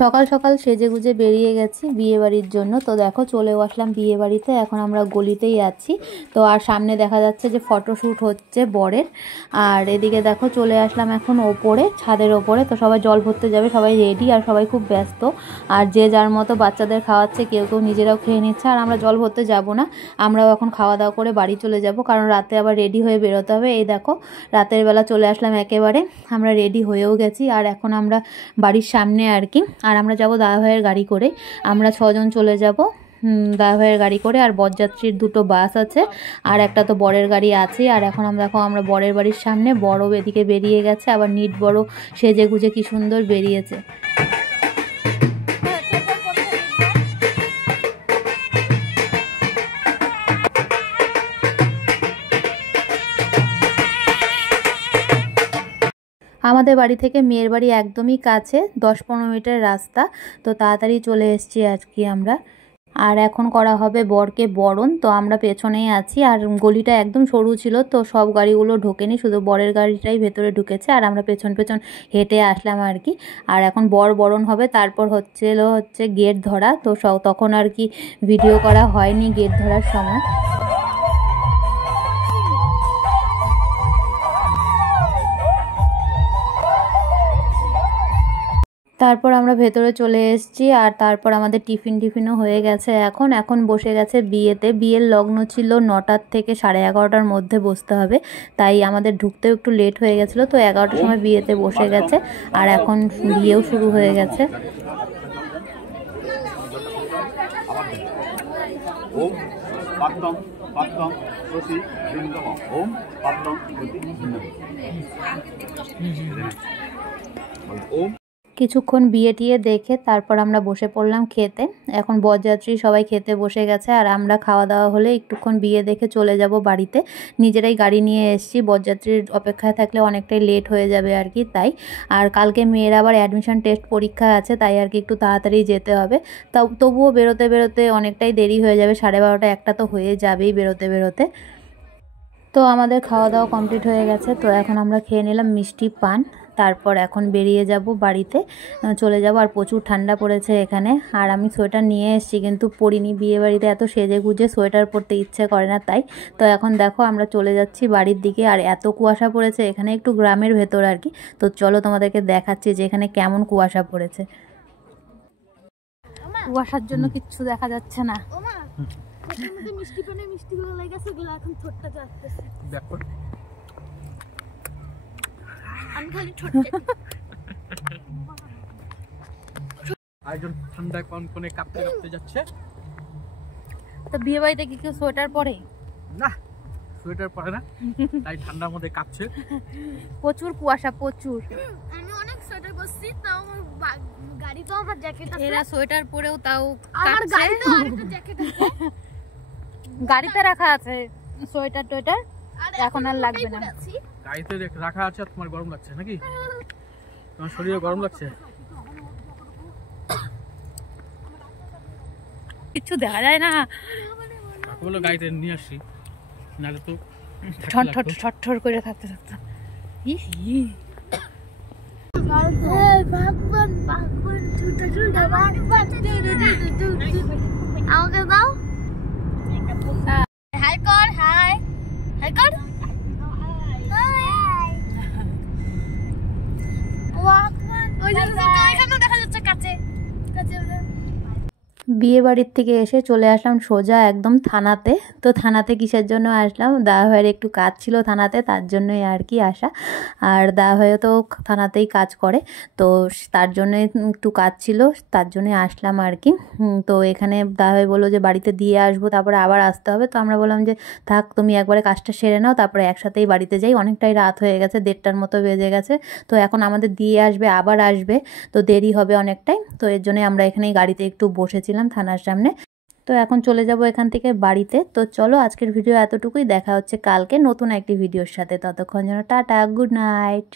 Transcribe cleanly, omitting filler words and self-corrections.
সকাল সকাল সেজেগুজে বেরিয়ে গেছি বিয়ে বাড়ির জন্য। তো দেখো চলেও আসলাম বিয়ে বাড়িতে। এখন আমরা গলিতেই আছি। তো আর সামনে দেখা যাচ্ছে যে ফটোশ্যুট হচ্ছে বরের। আর এদিকে দেখো চলে আসলাম এখন ওপরে, ছাদের ওপরে। তো সবাই জল ভরতে যাবে, সবাই রেডি আর সবাই খুব ব্যস্ত। আর যে যার মতো বাচ্চাদের খাওয়াচ্ছে, কেউ কেউ নিজেরাও খেয়ে নিচ্ছে। আর আমরা জল ভরতে যাব না, আমরাও এখন খাওয়া দাওয়া করে বাড়ি চলে যাব, কারণ রাতে আবার রেডি হয়ে বেরোতে হবে। এই দেখো রাতের বেলা চলে আসলাম একেবারে, আমরা রেডি হয়েও গেছি। আর এখন আমরা বাড়ির সামনে আর কি। আর আমরা যাব দাদাভাইয়ের গাড়ি করে, আমরা 6 জন চলে যাব দাদাভাইয়ের গাড়ি করে। আর বরযাত্রীর 2টো বাস আছে, আর একটা তো বরের গাড়ি আছে। আর এখন আমরা বরের বাড়ির সামনে, বড় এদিকে বেরিয়ে গেছে, আবার নিট বড় সেজে গুজে কি সুন্দর বেরিয়েছে। আমাদের বাড়ি থেকে মেয়ের বাড়ি একদমই কাছে, 10-15 মিনিটের রাস্তা। তো তাড়াতাড়ি চলে এসেছি আজকে আমরা। আর এখন করা হবে বরকে বরণ। তো আমরা পেছনেই আছি, আর গলিটা একদম সরু ছিল, তো সব গাড়িগুলো ঢোকেনি, শুধু বরের গাড়িটাই ভেতরে ঢুকেছে। আর আমরা পেছন পেছন হেঁটে আসলাম আর কি। আর এখন বর বরণ হবে, তারপর হচ্ছে গেট ধরা। তো তখন আর কি ভিডিও করা হয়নি গেট ধরার সময়। তারপর আমরা ভেতরে চলে এসেছি। আর তারপর আমাদের টিফিনও হয়ে গেছে। এখন বসে গেছে বিয়েতে। বিয়ের লগ্ন ছিল 9টার থেকে 11:30টার মধ্যে বসতে হবে, তাই আমাদের ঢুকতেও একটু লেট হয়ে গেছিলো। তো 11টার সময় বিয়েতে বসে গেছে, আর এখন বিয়েও শুরু হয়ে গেছে। কিছুক্ষণ বিয়ে টিয়ে দেখে তারপর আমরা বসে পড়লাম খেতে। এখন বরযাত্রী সবাই খেতে বসে গেছে, আর আমরা খাওয়া দাওয়া হলে একটুক্ষণ বিয়ে দেখে চলে যাব বাড়িতে। নিজেরাই গাড়ি নিয়ে এসেছি, বরযাত্রীর অপেক্ষায় থাকলে অনেকটাই লেট হয়ে যাবে আর কি, তাই। আর কালকে মেয়ের আবার অ্যাডমিশন টেস্ট পরীক্ষা আছে, তাই আর কি একটু তাড়াতাড়ি যেতে হবে। তবুও বেরোতে বেরোতে অনেকটাই দেরি হয়ে যাবে, 12:30 1টা তো হয়ে যাবেই বেরোতে বেরোতে। তো আমাদের খাওয়া দাওয়া কমপ্লিট হয়ে গেছে। তো এখন আমরা খেয়ে নিলাম মিষ্টি পান, তারপর এখন বেরিয়ে যাব বাড়িতে চলে যাব। আর প্রচুর ঠান্ডা পড়েছে এখানে। আর আমি সোয়েটার নিয়ে এসেছি, কিন্তু পরিনি। বিয়ে বাড়িতে এত সেজে গুজে সোয়েটার পরতে ইচ্ছে করে না, তাই। তো এখন দেখো আমরা চলে যাচ্ছি বাড়ির দিকে। আর এত কুয়াশা পড়েছে এখানে, একটু গ্রামের ভেতর আর কি। তো চলো তোমাদেরকে দেখাচ্ছি যে এখানে কেমন কুয়াশা পড়েছে। কুয়াশার জন্য কিচ্ছু দেখা যাচ্ছে না। মিষ্টিগুলো লেগে গেছে, এগুলো এখন ঠোঁটটা যাচ্ছে। দেখো আমি খালি ঠোঁটটা আয়োজন ঠান্ডায় কোনে কাঁপতে কাঁপতে যাচ্ছে। তো বিয়ে বাড়িতে কি কেউ সোয়েটার পরে? না, সোয়েটার পরে না, তাই ঠান্ডার মধ্যে কাঁপছে। প্রচুর কুয়াশা, প্রচুর। আমি অনেক সোয়েটার পরছি, তাও আমার গাড়িতেও আবার জ্যাকেট আছে। এরা সোয়েটার পরেও তাও আমার গাড়িতেও আরেকটা জ্যাকেট আছে। গাড়িতে রাখা আছে সোয়েটার টোয়েটার, এখন আর লাগবে না। গাড়িতে রাখা আছে। তোমার গরম লাগছে নাকি? তোমার শরীরে গরম লাগছে? কিছু দেখা যায় না, বলো গাড়িতে নিয়ে আসি, নাহলে তো ঠট করে থাকতে থাকতে। আমাকে দাও। হাই কর, হাই হাই কর। বিয়ে বাড়ির থেকে এসে চলে আসলাম সোজা একদম থানাতে। তো থানাতে কিসের জন্য আসলাম, দাদাভাইয়ের একটু কাজ ছিল থানাতে, তার জন্যই আর কি আসা। আর দাদাভাইও তো থানাতেই কাজ করে, তো তার জন্যে একটু কাজ ছিল, তার জন্যে আসলাম আর কি। তো এখানে দাদাভাই বললো যে বাড়িতে দিয়ে আসবো, তারপরে আবার আসতে হবে। তো আমরা বললাম যে থাক, তুমি একবারে কাজটা সেরে নাও, তারপরে একসাথেই বাড়িতে যাই। অনেকটাই রাত হয়ে গেছে, 1:30টার মতো বেজে গেছে। তো এখন আমাদের দিয়ে আসবে, আবার আসবে, তো দেরি হবে অনেকটাই। তো এর জন্যই আমরা এখানেই গাড়িতে একটু বসেছিলাম থানার সামনে। তো এখন চলে যাব এখান থেকে বাড়িতে। তো চলো আজকের ভিডিও এতটুকুই, দেখা হচ্ছে কালকে নতুন একটি ভিডিওর সাথে। ততক্ষণ যেন টাটা, গুড নাইট।